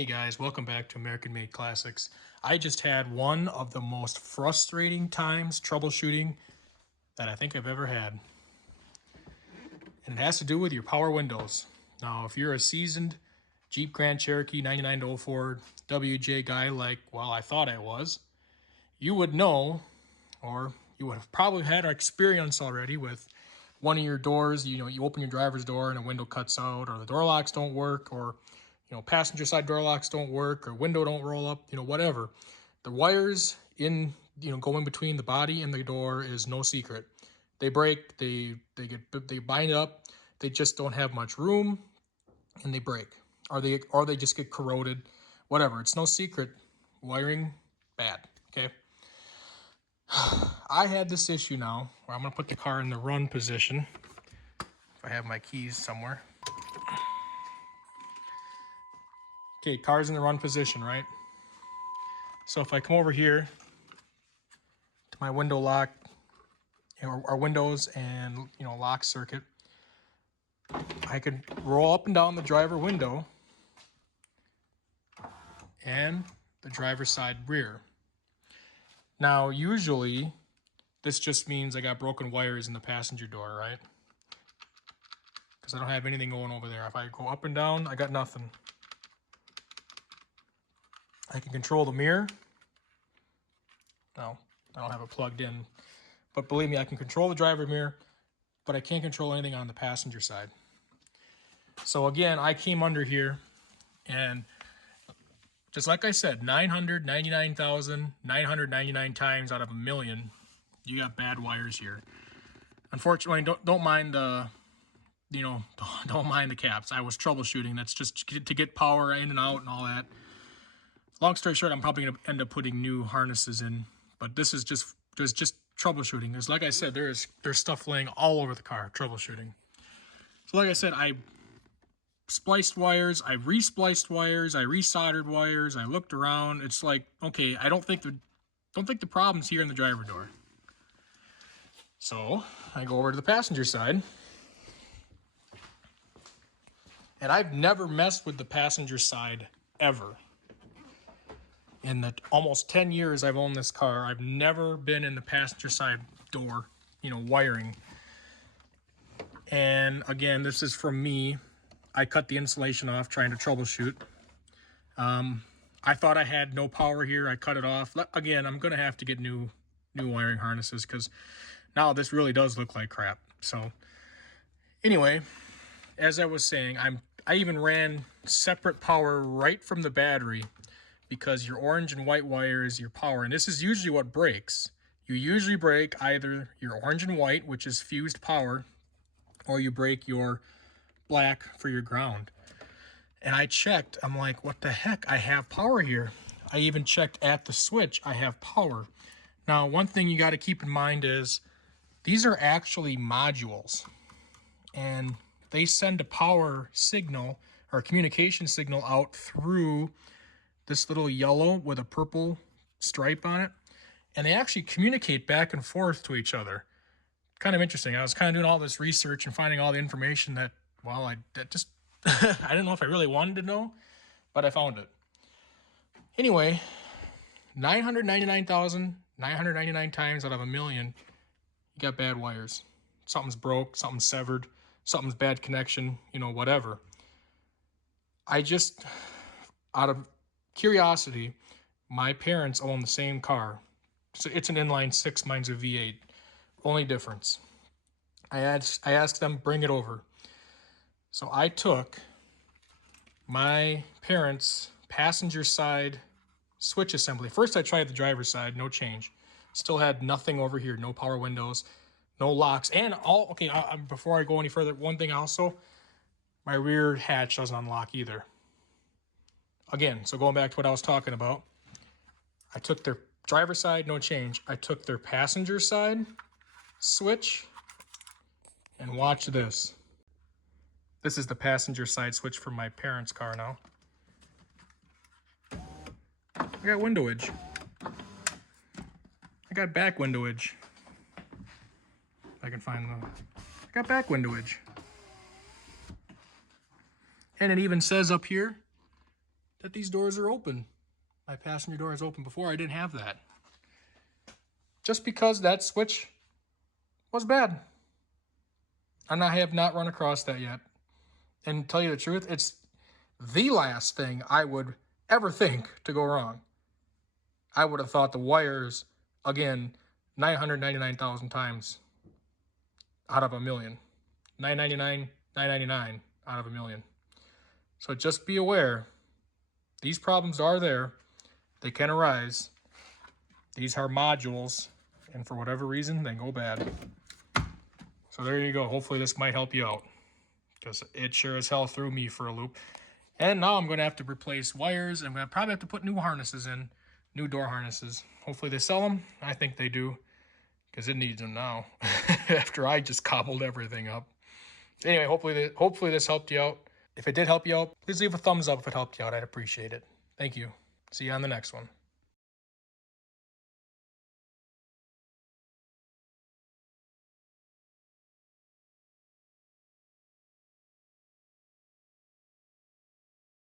Hey guys, welcome back to American Made Classics. I just had one of the most frustrating times troubleshooting that I think I've ever had. And it has to do with your power windows. Now, if you're a seasoned Jeep Grand Cherokee 99 04 WJ guy like, well, I thought I was, you would know, or you would have probably had experience already with one of your doors, you open your driver's door and a window cuts out, or the door locks don't work, or passenger side door locks don't work, or window don't roll up, whatever. The wires in, going between the body and the door is no secret. They break, they bind up, they just don't have much room and they break. Or they just get corroded, whatever. It's no secret. Wiring, bad, okay? I had this issue now where I'm gonna put the car in the run position. If I have my keys somewhere. Okay, car's in the run position, right? So if I come over here to my window lock, or windows and lock circuit, I can roll up and down the driver window and the driver's side rear. Now, usually this just means I got broken wires in the passenger door, right? Because I don't have anything going over there. If I go up and down, I got nothing. I can control the mirror. No, I don't have it plugged in. But believe me, I can control the driver mirror, but I can't control anything on the passenger side. So again, I came under here, and just like I said, 999,999 times out of a million, you got bad wires here. Unfortunately, don't mind the, don't mind the caps. I was troubleshooting. That's just to get power in and out and all that. Long story short, I'm probably going to end up putting new harnesses in, but this is just troubleshooting. Because like I said, there's stuff laying all over the car, troubleshooting. So like I said, I spliced wires, I respliced wires, I resoldered wires, I looked around. It's like, okay, I don't think the problem's here in the driver door. So I go over to the passenger side. And I've never messed with the passenger side ever. In the almost 10 years I've owned this car, I've never been in the passenger side door, wiring. And again, this is from me. I cut the insulation off trying to troubleshoot. I thought I had no power here. I cut it off. Again, I'm going to have to get new wiring harnesses because now this really does look like crap. So anyway, as I was saying, I even ran separate power right from the battery, because your orange and white wire is your power. And this is usually what breaks. You usually break either your orange and white, which is fused power, or you break your black for your ground. And I checked. I'm like, what the heck? I have power here. I even checked at the switch. I have power. Now, one thing you got to keep in mind is these are actually modules. And they send a power signal or a communication signal out through this little yellow with a purple stripe on it. And they actually communicate back and forth to each other. Kind of interesting. I was kind of doing all this research and finding all the information that, well, I didn't know if I really wanted to know, but I found it. Anyway, 999,999 times out of a million, you got bad wires. Something's broke, something's severed, something's bad connection, whatever. I just, out of curiosity, my parents own the same car. So it's an inline six, mine's a V8. Only difference. I asked them, bring it over. So I took my parents' passenger side switch assembly. First I tried the driver's side, no change. Still had nothing over here, no power windows, no locks, and before I go any further, one thing also, my rear hatch doesn't unlock either. Again, so going back to what I was talking about, I took their driver's side, no change. I took their passenger side switch, and watch this. This is the passenger side switch for my parents' car now. I got windowage. I got back windowage. If I can find I got back windowage. And it even says up here, that these doors are open. My passenger door is open. Before I didn't have that. Just because that switch was bad. And I have not run across that yet. And to tell you the truth, it's the last thing I would ever think to go wrong. I would have thought the wires, again, 999,000 times out of a million. 999, 999 out of a million. So just be aware, these problems are there. They can arise. These are modules, and for whatever reason, they go bad. So there you go. Hopefully this might help you out, because it sure as hell threw me for a loop. And now I'm going to have to replace wires. I'm going to probably have to put new harnesses in, new door harnesses. Hopefully they sell them. I think they do, because it needs them now after I just cobbled everything up. Anyway, hopefully this helped you out. If it did help you out, please leave a thumbs up if it helped you out. I'd appreciate it. Thank you. See you on the next one.